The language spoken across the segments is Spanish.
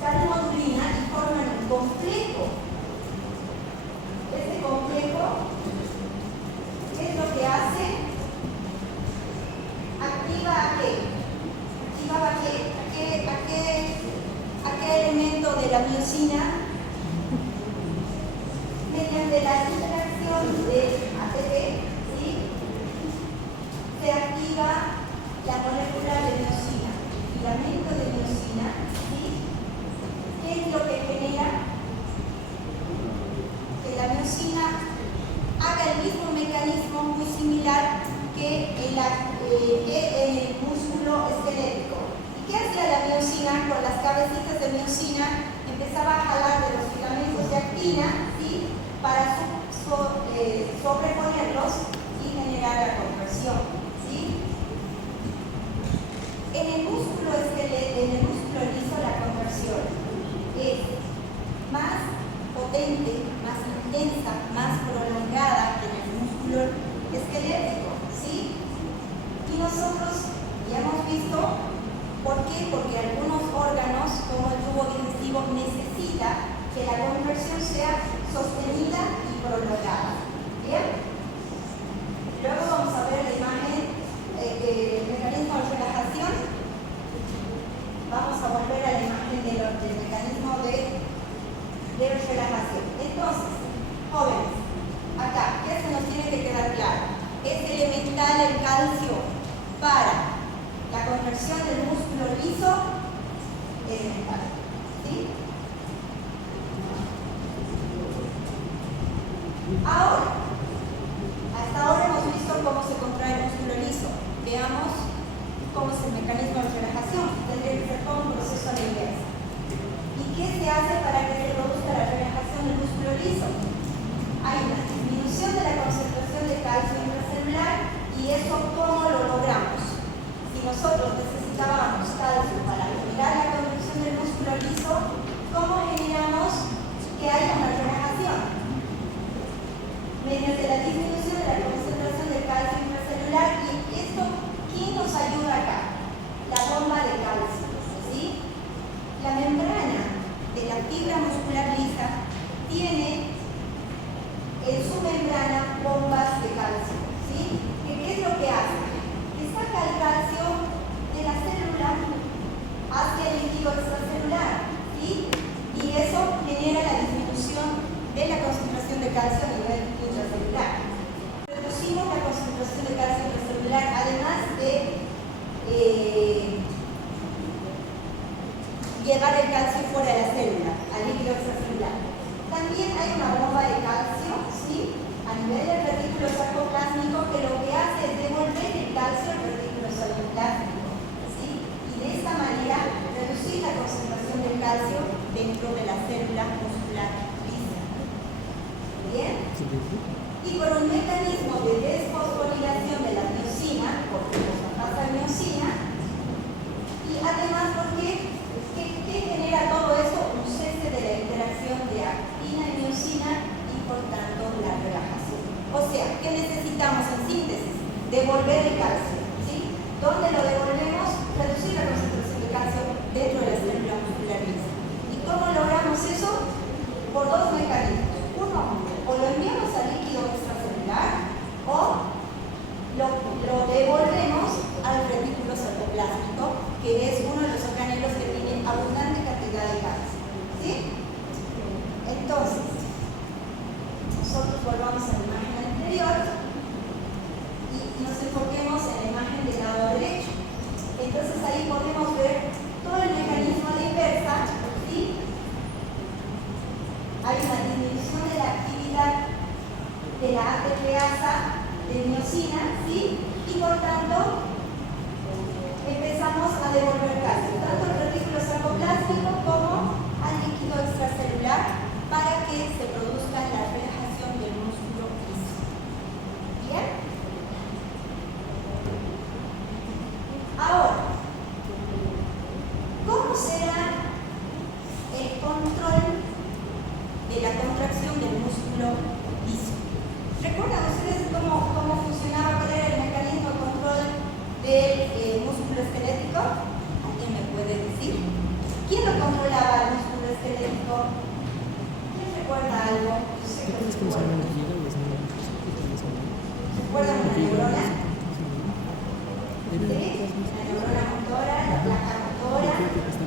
Cardiomodulina y forman un complejo. Este complejo, ¿qué es lo que hace? Activa a qué? Activa a qué elemento de la miosina mediante la interacción de ATP, ¿sí? Se activa la molécula de miosina, el filamento de miosina, ¿sí? ¿Qué es lo que genera? Que la miosina haga el mismo mecanismo muy similar que en el músculo esquelético. ¿Y qué hacía la miosina con las cabecitas de miosina? Empezaba a jalar de los filamentos de actina, ¿sí? Para sobreponerlos y generar la conversión, ¿sí? En el músculo liso la conversión es más potente, más intensa, más prolongada que en el músculo esquelético, ¿sí? Y nosotros ya hemos visto por qué, porque algunos órganos, como el tubo digestivo, necesita que la conversión sea sostenida y prolongada. ¿Bien? Luego vamos a ver la imagen del mecanismo de relajación. Vamos a volver a la imagen del mecanismo de relajación. Entonces, jóvenes, acá, ¿qué se nos tiene que quedar claro? Es elemental el calcio para la conversión del músculo liso, elemental. ¿Sí? Ahora, hasta ahora hemos visto cómo se contrae el músculo liso. Veamos cómo es el mecanismo de relajación. Tendría que ser como un proceso a la inversa. ¿Y qué se hace para que se produzca la relajación del músculo liso? Hay una disminución de la concentración de calcio intracelular y eso ¿cómo lo logramos? Si nosotros necesitábamos calcio para lograr la conversión del músculo liso, ¿cómo generamos que haya una relajación? Mediante la disminución de la concentración de calcio intracelular. Y esto, ¿quién nos ayuda acá? La bomba de calcio, ¿sí? La membrana de la fibra muscular lisa tiene en su membrana bombas de calcio, ¿sí? ¿Qué es lo que hace? Que saca el calcio de la célula hacia el líquido extracelular, ¿sí? Y eso genera la disminución de la concentración de calcio a nivel intracelular. Reducimos la concentración de calcio intracelular, además de llevar el calcio fuera de la célula, al líquido extracelular. También hay una bomba de calcio, ¿sí? A nivel del retículo sarcoplásmico, que lo que hace es devolver el calcio al retículo sarcoplásmico, ¿sí? Y de esta manera reducir la concentración del calcio dentro de la célula muscular lisa. ¿Bien? Y por un mecanismo de desfosforilación de la miosina, porque pasa miosina, y además porque ¿qué genera todo eso? Un cese de la interacción de actina y miosina y por tanto la relajación. O sea, ¿qué necesitamos en síntesis? Devolver el calcio, ¿sí? ¿Dónde lo devolvemos? Reducir la concentración de calcio dentro de la célula muscular lisa. ¿Y cómo logramos eso? Por dos mecanismos. Uno, o lo enviamos al líquido extracelular o lo devolvemos al retículo sarcoplásmico, que es uno de los organelos que tiene abundante cantidad de calcio, ¿sí? Entonces, nosotros volvamos a la imagen anterior y nos enfoquemos en la imagen del lado derecho. Entonces ahí podemos ver todo el mecanismo de inversa, ¿sí? Hay una disminución de la actividad de la ATPasa de miosina, ¿sí? Y por tanto empezamos a devolver calcio, tanto al retículo sarcoplástico como al líquido extracelular, para que se produzca la relajación del músculo liso. ¿Bien? Ahora, ¿cómo será el control de la contracción del músculo liso? ¿Recuerdan ustedes cómo funcionaba, cuál era el mecanismo de control del músculo esquelético? ¿Alguien me puede decir? recuerda algo? Yo sé que recuerda. ¿Recuerdan una neurona? ¿Sí? La neurona motora, la placa motora.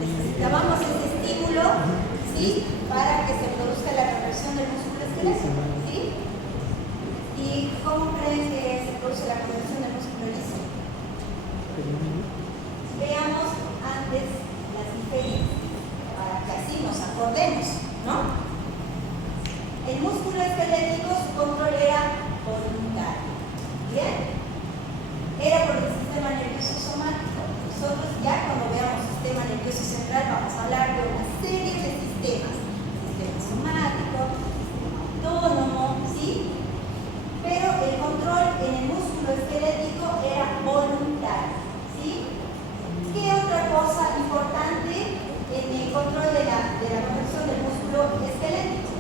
Necesitábamos ese estímulo, ¿sí? Para que se produzca la conversión del músculo esquelético, ¿sí? ¿Y cómo creen que se produce la conversión del músculo liso? Veamos antes las diferencias, para que así nos acordemos, ¿no? El músculo esquelético, su control era voluntario. ¿Bien? Era por el sistema nervioso somático. Nosotros ya cuando veamos sistema nervioso central vamos a hablar de una serie de sistemas. Sistema somático, autónomo, ¿sí? Pero el control en el músculo esquelético era voluntario, ¿sí? ¿Qué otra cosa importante en el control de la conversión del músculo esquelético?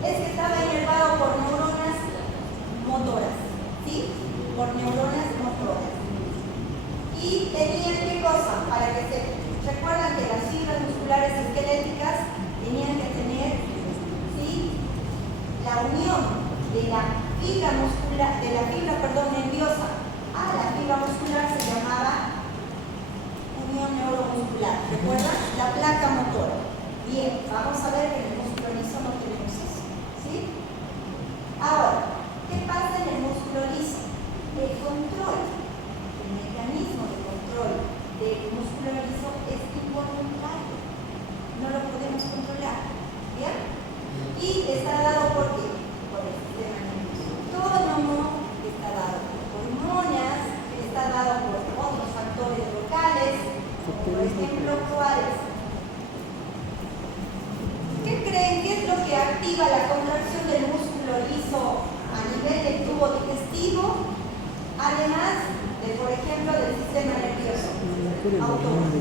Es que estaba inervado por neuronas motoras, ¿sí? Por neuronas motoras. Y tenían qué cosa, para que se recuerdan que las fibras musculares esqueléticas tenían que tener, ¿sí? La unión de la fibra muscular, nerviosa a la fibra muscular se llamaba unión neuromuscular. ¿Recuerdan? La placa motora. Bien, vamos a ver que en el músculo liso no tenemos eso, ¿sí? Ahora, ¿qué pasa en el músculo liso? El control, el mecanismo de control del músculo liso es involuntario. No lo podemos controlar. ¿Bien? Y está dado por qué? Por el sistema nervioso autónomo, está dado por hormonas, está dado por otros factores locales, por ejemplo, ¿cuáles? ¿Qué creen que es lo que activa la contracción del músculo liso a nivel del tubo digestivo? Además de, por ejemplo, del sistema nervioso autónomo.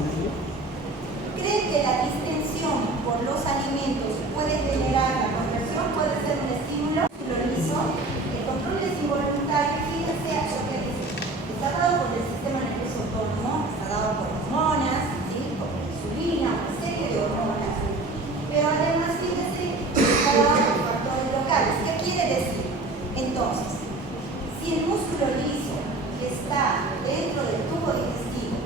¿Creen que la distensión por los alimentos puede generar la conversión? ¿Puede ser un estímulo? Lo liso. El control es involuntario. Fíjense a lo que dice. Está dado por el sistema nervioso autónomo, está dado por hormonas, ¿sí? Por insulina, una serie de hormonas. Pero además, fíjense, está dado por factores locales. ¿Qué quiere decir? Entonces, si el músculo liso que está dentro del tubo digestivo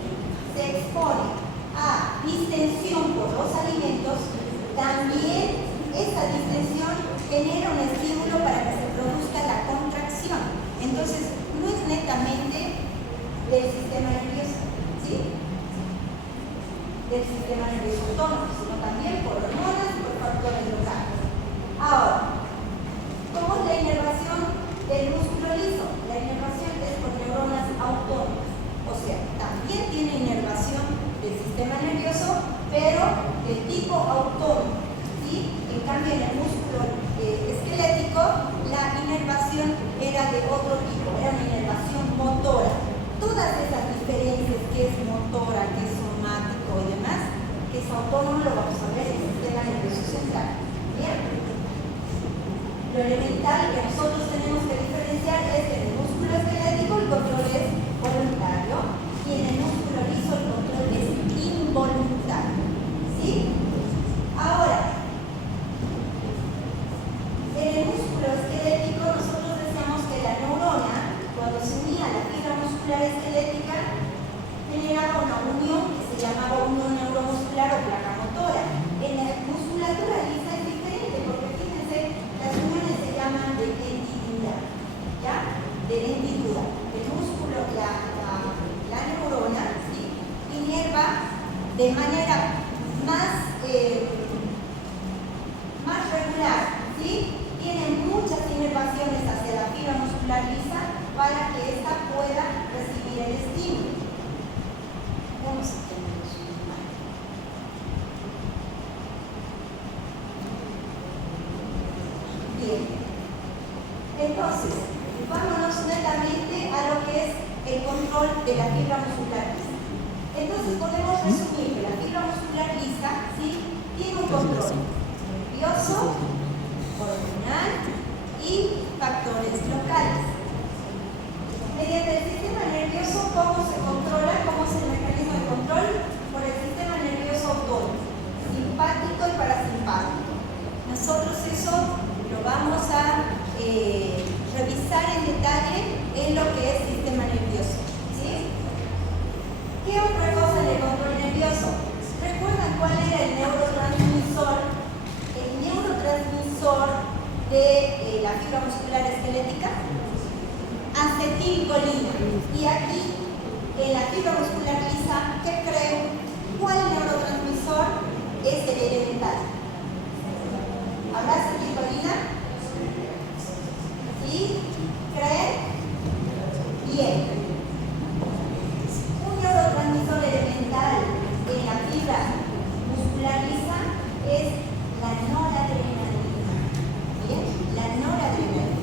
se expone a distensión por los alimentos, también esa distensión genera un estímulo para que se produzca la contracción. Entonces, no es netamente del sistema nervioso, ¿sí? Del sistema nervioso autónomo, sino también por hormonas y por factores locales. Ahora, ¿cómo es la inervación del músculo liso? La inervación es por neuronas autónomas, o sea, también tiene inervación del sistema nervioso, pero de tipo autónomo, ¿sí? En cambio, en el músculo esquelético, la inervación era de otro tipo, era una inervación motora. Todas esas diferencias, que es motora, que es somático y demás, que es autónomo, lo vamos a ver en el sistema nervioso central. ¿Bien? Lo elemental que nosotros tenemos que diferenciar es que en el músculo esquelético el control es voluntario y en el músculo liso el control es involuntario. ¿Sí? Ahora, en el músculo esquelético nosotros decíamos que la neurona, cuando se unía a la fibra muscular esquelética, generaba una unión que se llamaba unión neuromuscular o placa motora. En la musculatura lisa es diferente porque fíjense, las uniones se llaman de hendidura, ¿ya? De hendidura. El músculo, la neurona, ¿sí? Inerva de manera más regular, ¿sí? Tiene muchas inervaciones hacia la fibra muscular lisa para que ésta pueda recibir el estímulo. Vamos a tener su imagen. Bien. Entonces, vámonos netamente a lo que es el control de la fibra muscular lisa. Entonces podemos resumir que la fibra muscular lisa, ¿sí? Tiene un control nervioso, hormonal y factores locales. Mediante el sistema nervioso, ¿cómo se controla? ¿Cómo es el mecanismo de control? Por el sistema nervioso autónomo, simpático y parasimpático. Nosotros eso en lo que es sistema nervioso. ¿Sí? ¿Qué otra cosa en el control nervioso? ¿Recuerdan cuál era el neurotransmisor? El neurotransmisor de la fibra muscular esquelética. Acetilcolina. Y aquí, en la fibra muscular lisa, ¿qué creen? ¿Cuál neurotransmisor es el elemental? ¿Habrá acetilcolina? ¿Sí? ¿Creen? Bien. Un neurotransmisor elemental en la fibra muscular lisa es la noradrenalina. Bien, la noradrenalina.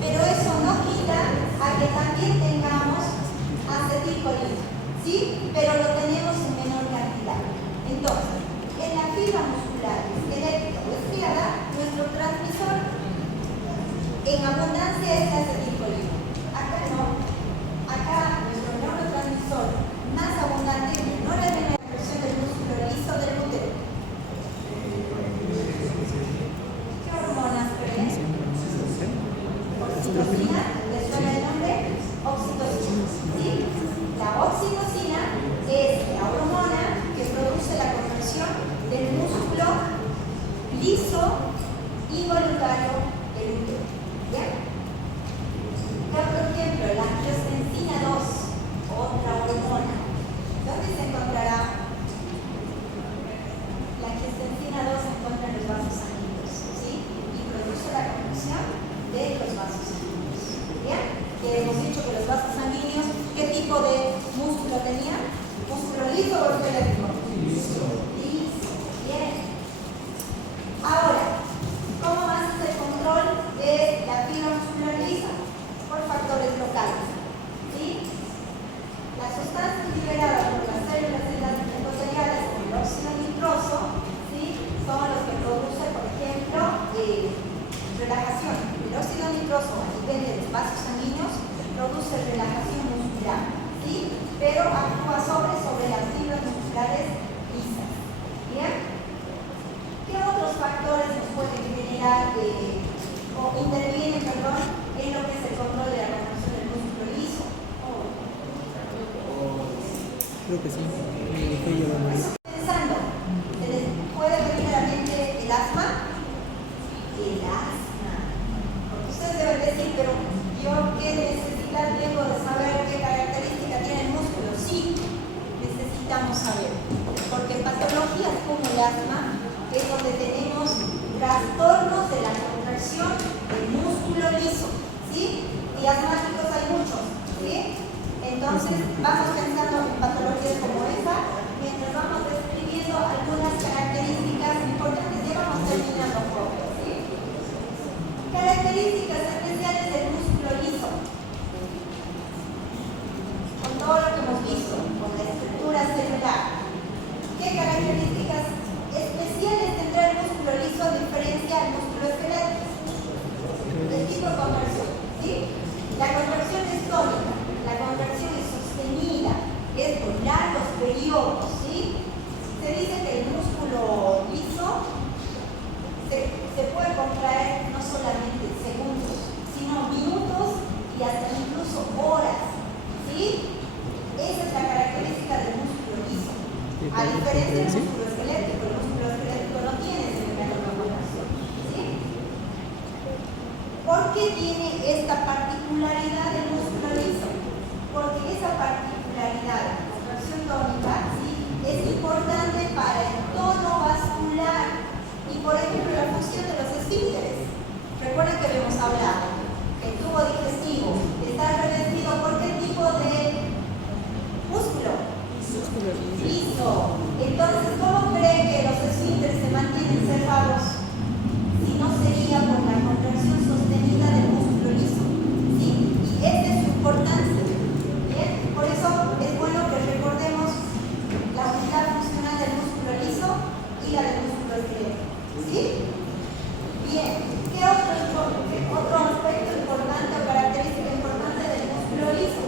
Pero eso no quita a que también tengamos acetilcolina, ¿sí? Pero lo tenemos en menor cantidad. Entonces, en la fibra muscular esquelética o estriada, nuestro transmisor en abundancia es la acetilcolina. Acá no. Acá nuestro neurotransmisor más abundante es la noradrenalina, la presión del músculo liso del útero. ¿Qué hormonas creen? Oxitocina, ¿les suena el nombre? Oxitocina. ¿Sí? La oxitocina es la hormona que produce la conversión del músculo liso involuntario del útero. ¿Bien? ¿Qué otro ejemplo? La angiotensina 2, otra hormona. ¿Dónde se encontrará? La angiotensina 2 se encuentra en los vasos sanguíneos, ¿sí? Y produce la conversión de los vasos sanguíneos. ¿Bien? Que hemos dicho que los vasos sanguíneos, ¿qué tipo de músculo tenían? ¿Músculo liso o esquelético? Liso. Liso. Bien. Ahora, ¿cómo más es el control de la fibra muscular lisa? Por factores locales. ¿Sí? Las sustancias liberadas por las células endoteliales, como el óxido nitroso, ¿sí? Son los que producen, por ejemplo, relajación. El óxido nitroso a nivel de los vasos sanguíneos produce relajación muscular, ¿sí? Pero actúa sobre las fibras musculares lisas. ¿Bien? ¿Qué otros factores nos pueden generar o intervienen, en lo que es el control de la conversión del músculo liso? Creo que sí. Pensando, ¿se les puede venir a la mente el asma? El asma. Porque ustedes deben decir, pero yo qué necesidad tengo de saber qué característica tiene el músculo. Sí, necesitamos saber. Porque patologías como el asma es donde tenemos trastornos de la contracción del músculo liso, ¿sí? Y asmáticos hay muchos, ¿sí? Entonces vamos pensando en patologías como esa mientras vamos describiendo algunas características importantes. Ya vamos terminando un poco, ¿sí? Características especiales del músculo liso. Con todo lo que hemos visto, con la estructura celular. ¿Qué características especiales tendrá el músculo liso a diferencia del músculo esquelético? El tipo de contracción, ¿sí? La contracción es tónica, la contracción es sostenida, es por largos periodos, ¿sí? Se dice que el músculo liso se puede contraer no solamente segundos, sino minutos y hasta incluso horas, ¿sí? Esa es la característica del músculo liso. A diferencia del músculo esquelético, el músculo esquelético no tiene ese mecanismo de contracción, ¿sí? ¿Por qué tiene esta particularidad del músculo liso? Porque esa particularidad de la contracción tónica, ¿sí? Es importante para el tono vascular y, por ejemplo, la función de los esfínteres. Recuerden que habíamos hablado que el tubo digestivo está revestido por qué tipo de músculo. Liso. Entonces, ¿cómo creen que los esfínteres se mantienen cerrados? Si no sería por la contracción sostenida del músculo liso. ¿Sí? Y esa es su importancia. ¿Bien? Por eso es bueno que recordemos la unidad funcional del músculo liso y la del músculo esquelético. ¿Sí? Bien. ¿Qué otro aspecto importante o característica importante del músculo liso?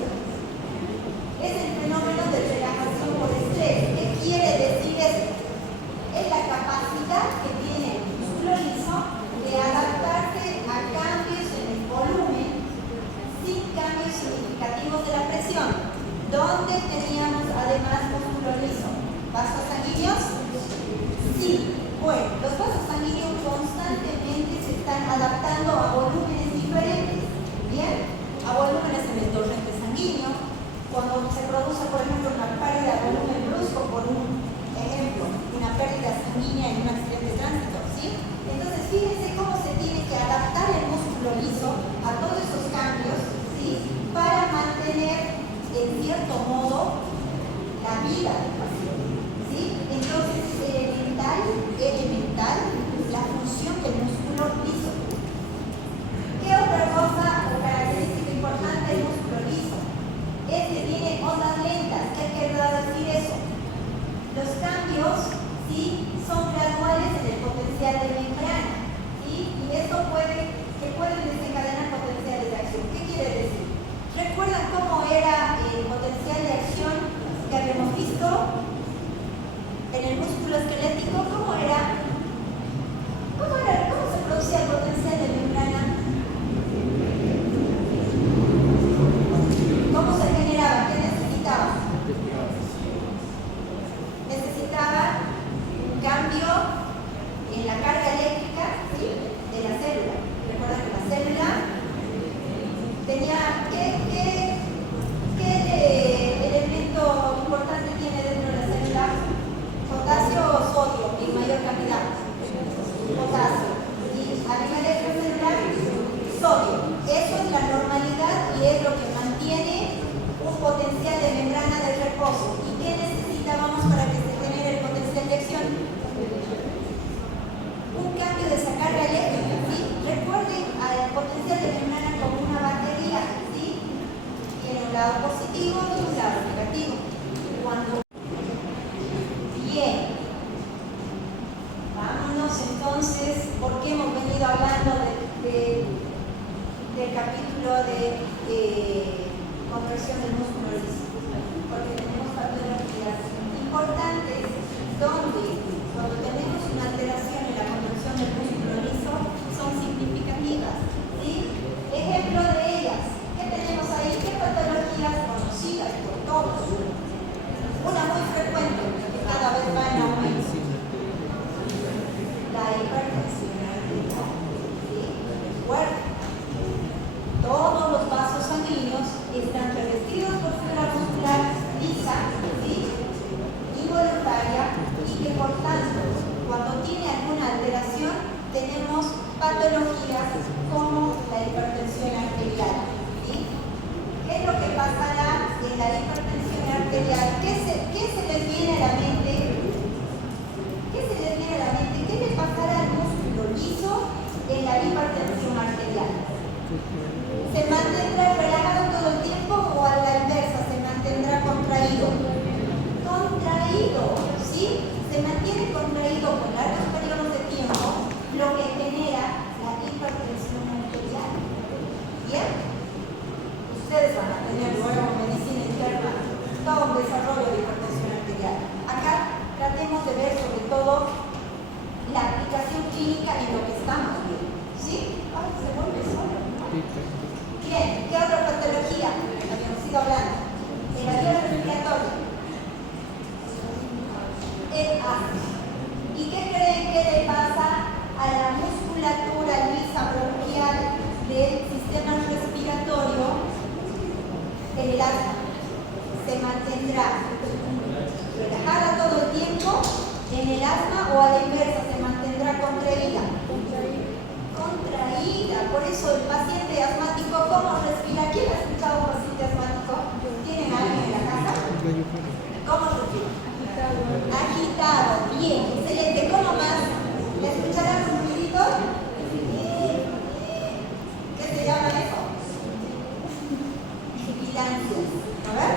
Es el fenómeno de relajación por estrés. ¿Qué quiere decir esto? ¿sí? Son graduales en el potencial de membrana, ¿sí? Y esto que pueden desencadenar potenciales de acción. ¿Qué quiere decir? ¿Recuerdan cómo era el potencial de acción que habíamos visto en el músculo esquelético? ¿Cómo se producía el potencial de membrana? ¿Cómo se generaba? ¿Qué necesitaba? Necesitaba un cambio en la carga eléctrica, ¿sí? De la célula. Recuerdan que la célula tenía ¿qué elemento importante tiene dentro de la célula? Potasio o sodio en mayor cantidad. Potasio. Y a nivel extracelular, sodio. Eso es la normalidad y es lo que mantiene un potencial de membrana de reposo. ¿Y qué necesitábamos para que se genere el potencial de acción? Un cambio de esa carga eléctrica, ¿sí? Recuerden al potencial de membrana como una batería, ¿sí? Tiene un lado positivo y un lado negativo. Bien. Vámonos entonces, porque hemos venido hablando del capítulo de contracción del músculo liso, porque tenemos patologías importantes donde cuando tenemos una alteración en la contracción del músculo liso son significativas, ¿sí? Ejemplo de ellas, ¿qué tenemos ahí? ¿Qué patologías conocidas por todos? Una muy frecuente, que cada vez va en aumento, la hipertensión arterial, ¿sí? Recuerden, todos los vasos sanguíneos están revestidos por fibra muscular lisa, ¿sí? Involuntaria, y que por tanto, cuando tiene alguna alteración, tenemos patologías como la hipertensión arterial, ¿sí? ¿Qué es lo que pasará en la hipertensión arterial? ¿Qué se les viene a la mente? ¿Qué se les viene a la mente? ¿Qué le pasará al músculo liso en la hipertensión arterial? ¿Se mantendrá relajado todo el tiempo o a la inversa se mantendrá contraído? Contraído, ¿sí? Se mantiene contraído por largos periodos de tiempo, lo que genera la hipertensión arterial. ¿Bien? Ustedes van a tener luego en medicina interna todo un desarrollo de hipertensión arterial. Acá tratemos de ver sobre todo la aplicación clínica en lo que estamos viendo. ¿Sí? Ay, se vuelve solo, ¿no? Bien, ¿qué otra patología? Habíamos ido hablando. En la vía respiratoria. El asma. ¿Y qué creen que le pasa a la musculatura lisa bronquial del sistema respiratorio? En el asma se mantendrá relajada todo el tiempo en el asma o a la inversa se mantendrá contraída. Contraída, por eso el paciente asmático, ¿cómo respira? ¿Quién ha escuchado a un paciente asmático? ¿Tienen a alguien en la casa? ¿Cómo respira? Agitado, bien, excelente. ¿Cómo más? ¿Le escucharán un ruidito? ¿Qué se llama eso? Sibilancias. A ver.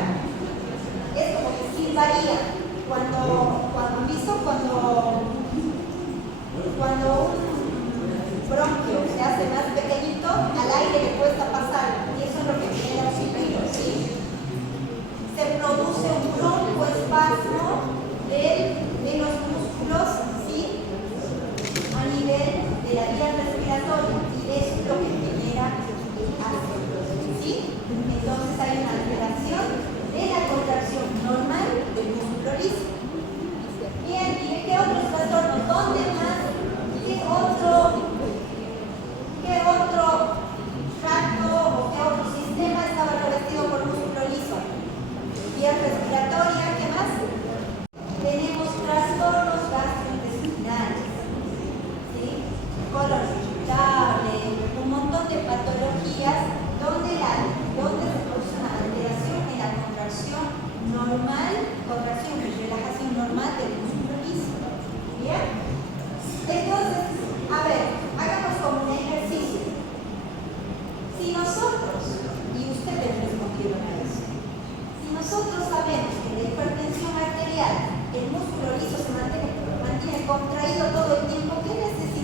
Es como que silbaría. Cuando han visto cuando un bronquio se hace más pequeñito, al aire le cuesta pasar, y eso es lo que genera un silbido, ¿sí? Se produce un broncoespasmo del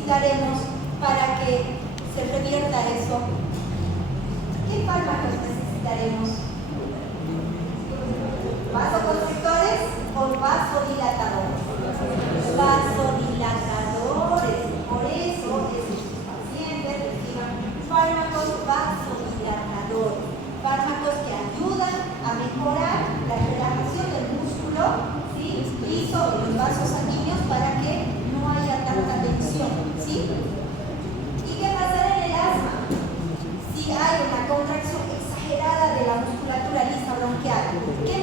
necesitaremos para que se revierta eso? ¿Qué fármacos necesitaremos? ¿Vasoconstrictores o vasodilatadores? Vasodilatadores. Por eso esos pacientes reciban fármacos vasodilatadores. Fármacos que ayudan a mejorar la relajación del músculo, ¿sí? Y sobre los vasos sanguíneos para que no haya tanta tensión, ¿sí? ¿Y qué pasará en el asma? Si hay una contracción exagerada de la musculatura lisa bronquial, ¿qué